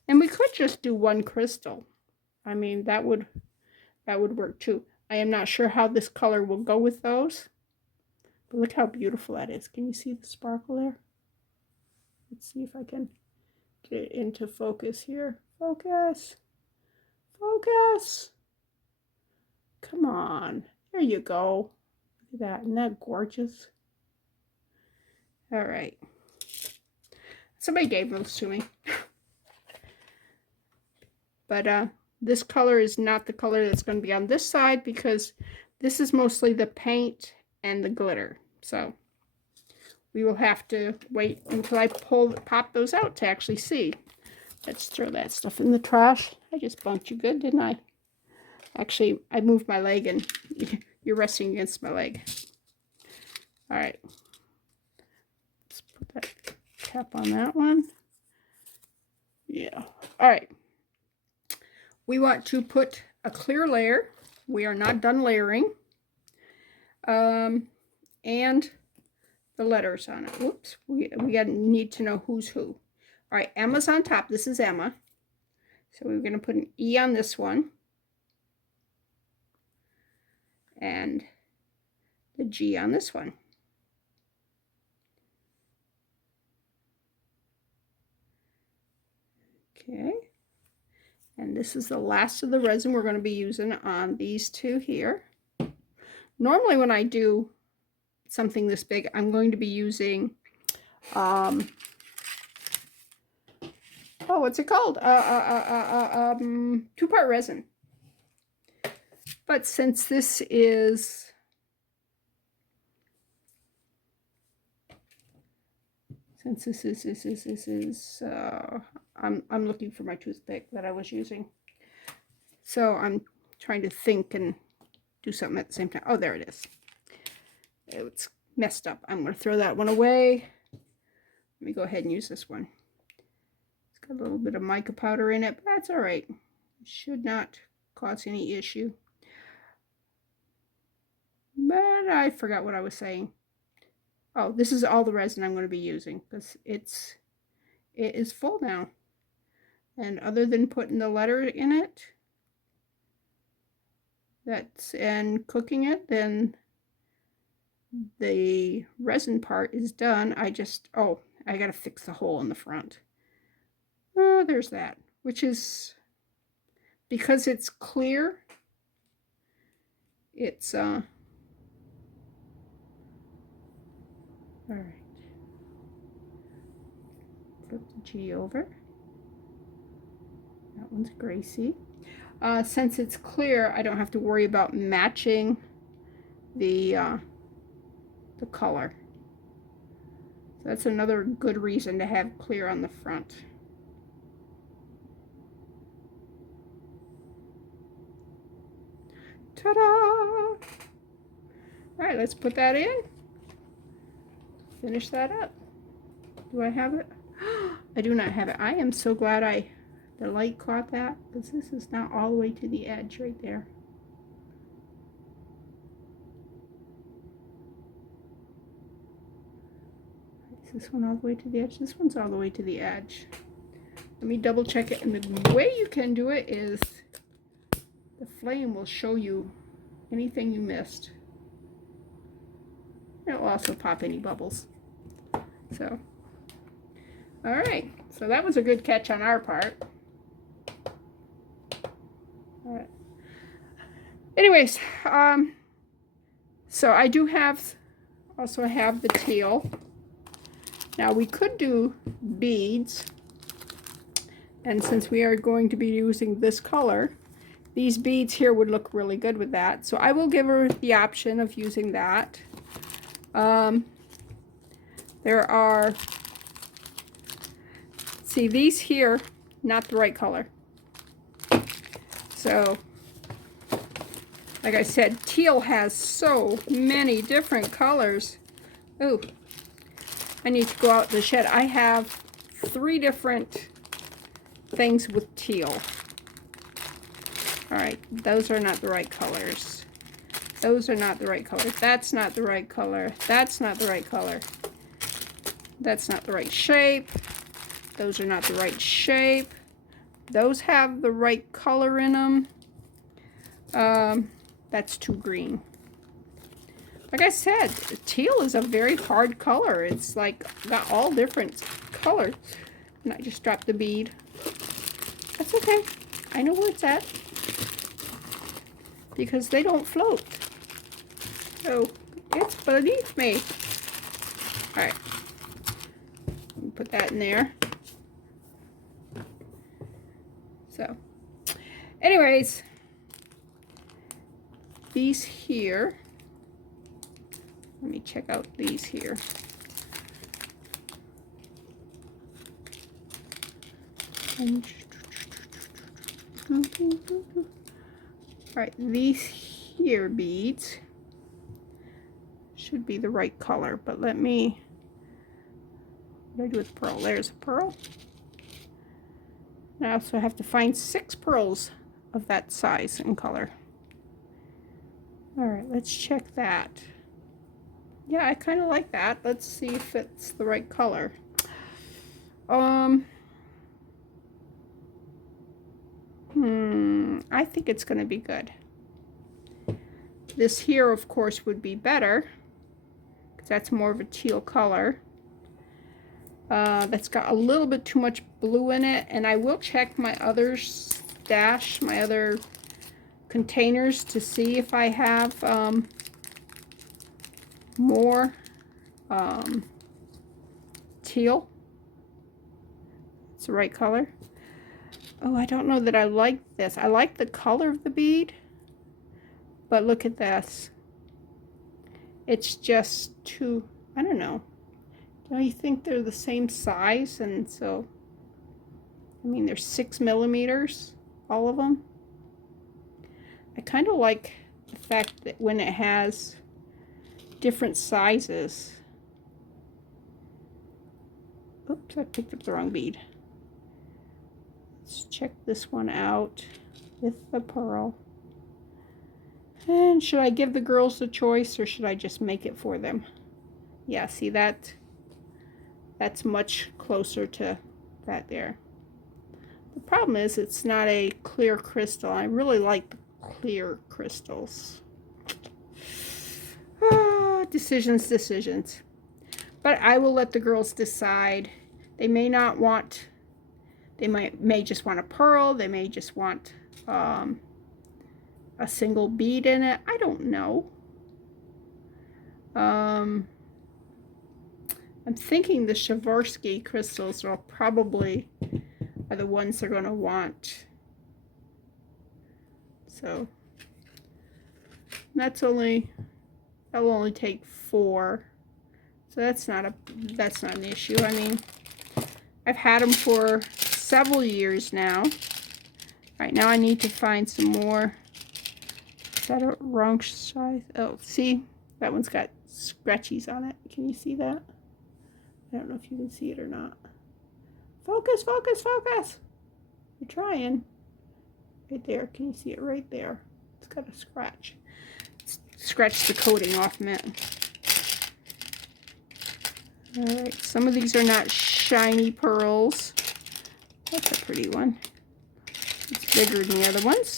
And we could just do one crystal. I mean, that would work too. I am not sure how this color will go with those. But look how beautiful that is. Can you see the sparkle there? Let's see if I can get it into focus here. Focus. Focus. Come on. There you go. Look at that. Isn't that gorgeous? All right. Somebody gave those to me. But this color is not the color that's going to be on this side, because this is mostly the paint and the glitter. So we will have to wait until I pop those out to actually see. Let's throw that stuff in the trash. I just bumped you good, didn't I? Actually, I moved my leg and you're resting against my leg. All right. Let's put that cap on that one. Yeah. All right. We want to put a clear layer. We are not done layering. And the letters on it. Whoops. We need to know who's who. All right. Emma's on top. This is Emma. So we're going to put an E on this one. And the G on this one. Okay. And this is the last of the resin we're going to be using on these two here. Normally when I do something this big, I'm going to be using, what's it called? 2-part resin. But since this is, I'm looking for my toothpick that I was using. So I'm trying to think and do something at the same time. Oh, there it is. It's messed up. I'm going to throw that one away. Let me go ahead and use this one. It's got a little bit of mica powder in it, but that's all right. It should not cause any issue. But I forgot what I was saying. Oh, this is all the resin I'm going to be using, because it is full now. And other than putting the letter in it, and cooking it, then the resin part is done. I got to fix the hole in the front. There's that, which is, because it's clear, it's all right. Flip the G over. That one's Gracie. Since it's clear, I don't have to worry about matching the color. So that's another good reason to have clear on the front. Ta-da! All right, let's put that in. Finish that up. Do I have it? I do not have it. I am so glad the light caught that, because this is not all the way to the edge right there. Is this one all the way to the edge? This one's all the way to the edge. Let me double check it. And the way you can do it is the flame will show you anything you missed. It will also pop any bubbles. So, all right. So that was a good catch on our part. All right. Anyways, so I do also have the teal. Now we could do beads, and since we are going to be using this color, these beads here would look really good with that. So I will give her the option of using that. There are, see these here, not the right color. So, like I said, teal has so many different colors. Ooh, I need to go out the shed. I have 3 different things with teal. All right, those are not the right colors. Those are not the right color. That's not the right color. That's not the right color. That's not the right shape. Those are not the right shape. Those have the right color in them. That's too green. Like I said, teal is a very hard color. It's like got all different colors. And I just dropped the bead. That's okay. I know where it's at. Because they don't float. So it's beneath me. Alright. Put that in there. So, anyways, these here, let me check out these here. All right, these here beads should be the right color, but let me, what do I do with pearl? There's a pearl. I also have to find 6 pearls of that size and color. All right, let's check that. Yeah, I kind of like that. Let's see if it's the right color. I think it's going to be good. This here, of course, would be better because that's more of a teal color. That's got a little bit too much blue in it, and I will check my other stash, my other containers to see if I have more teal. It's the right color. Oh, I don't know that I like this. I like the color of the bead, but look at this. It's just too, I don't know. Don't you think they're the same size? And so, I mean, they're 6 millimeters, all of them. I kind of like the fact that when it has different sizes. Oops, I picked up the wrong bead. Let's check this one out with the pearl. And should I give the girls the choice, or should I just make it for them? Yeah, see that? That's much closer to that there. The problem is it's not a clear crystal. I really like the clear crystals. Decisions. But I will let the girls decide. They may not want, they may just want a pearl. They may just want a single bead in it. I don't know. I'm thinking the Swarovski crystals are probably the ones they're going to want. So that will only take 4. So that's not an issue. I mean, I've had them for several years now. Right now I need to find some more. Is that a wrong size? Oh, see? That one's got scratchies on it. Can you see that? I don't know if you can see it or not. Focus, focus, focus! I'm trying. Right there. Can you see it right there? It's got a scratch. Scratch the coating off of it. Alright, some of these are not shiny pearls. That's a pretty one. It's bigger than the other ones.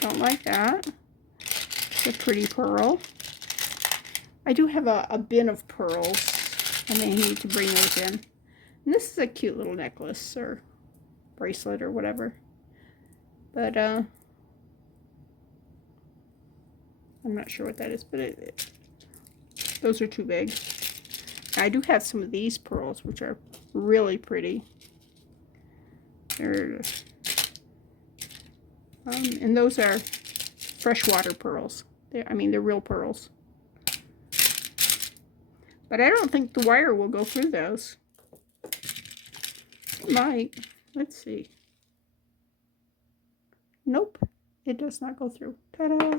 Don't like that. It's a pretty pearl. I do have a bin of pearls. I may need to bring those in. And this is a cute little necklace or bracelet or whatever. But I'm not sure what that is, but those are too big. I do have some of these pearls, which are really pretty. They're, and those are freshwater pearls. They're real pearls. But I don't think the wire will go through those. It might. Let's see. Nope. It does not go through. Ta-da!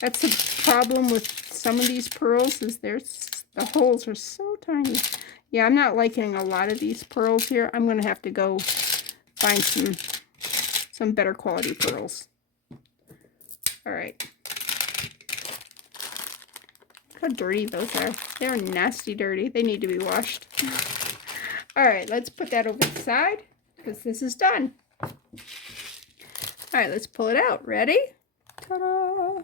That's the problem with some of these pearls, is the holes are so tiny. Yeah, I'm not liking a lot of these pearls here. I'm going to have to go find some better quality pearls. All right. Look how dirty those are. They're nasty dirty. They need to be washed. All right, let's put that over the side because this is done. All right, let's pull it out. Ready? Ta-da!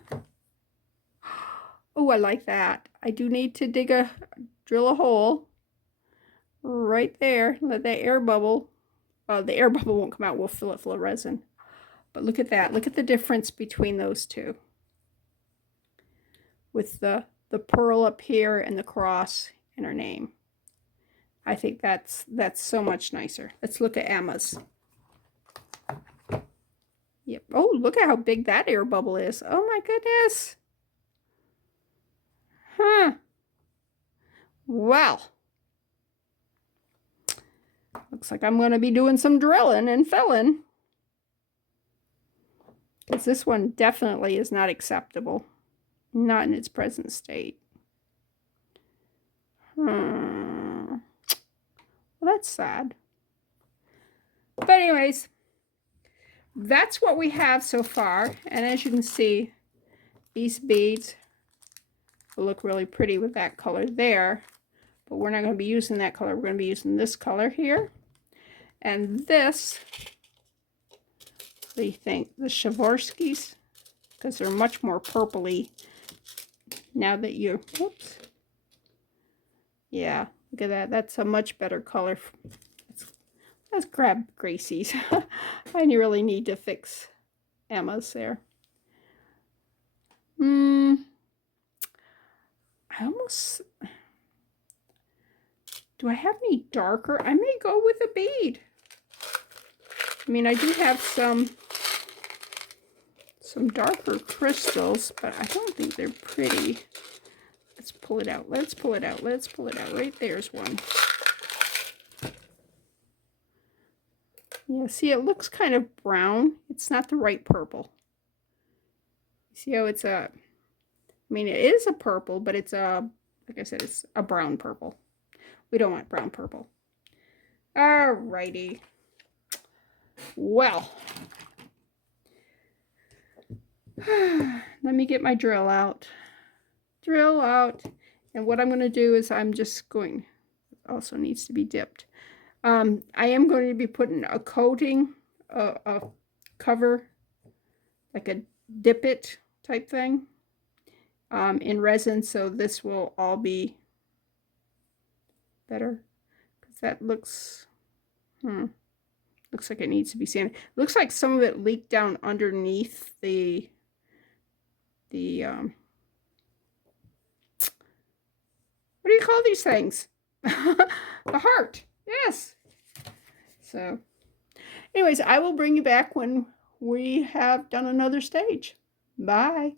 Oh, I like that. I do need to drill a hole right there. Let that air bubble. Well, the air bubble won't come out. We'll fill it full of resin. But look at that. Look at the difference between those two. With the pearl up here and the cross in her name. I think that's so much nicer. Let's look at Emma's. Yep. Oh, look at how big that air bubble is. Oh my goodness. Huh. Well. Looks like I'm going to be doing some drilling and filling. Because this one definitely is not acceptable. Not in its present state. Well, that's sad. But anyways, that's what we have so far. And as you can see, these beads will look really pretty with that color there. But we're not going to be using that color. We're going to be using this color here. And this, what do you think? The Swarovskis, because they're much more purpley now that you're, whoops. Yeah, look at that. That's a much better color. Let's grab Gracie's. I really need to fix Emma's there. I almost... Do I have any darker? I may go with a bead. I mean, I do have some darker crystals, but I don't think they're pretty. Let's pull it out. Let's pull it out. Let's pull it out. Right there's one. Yeah, see, it looks kind of brown. It's not the right purple. See how it's a... I mean, it is a purple, but it's a... Like I said, it's a brown purple. We don't want brown purple. Alrighty. Well. Let me get my drill out. Drill out. And what I'm going to do is I'm just going... Also needs to be dipped. I am going to be putting a coating, a cover, like a dip it type thing, in resin, so this will all be better. Because that looks, looks like it needs to be sanded. Looks like some of it leaked down underneath the what do you call these things? The heart. Yes. So anyways, I will bring you back when we have done another stage. Bye.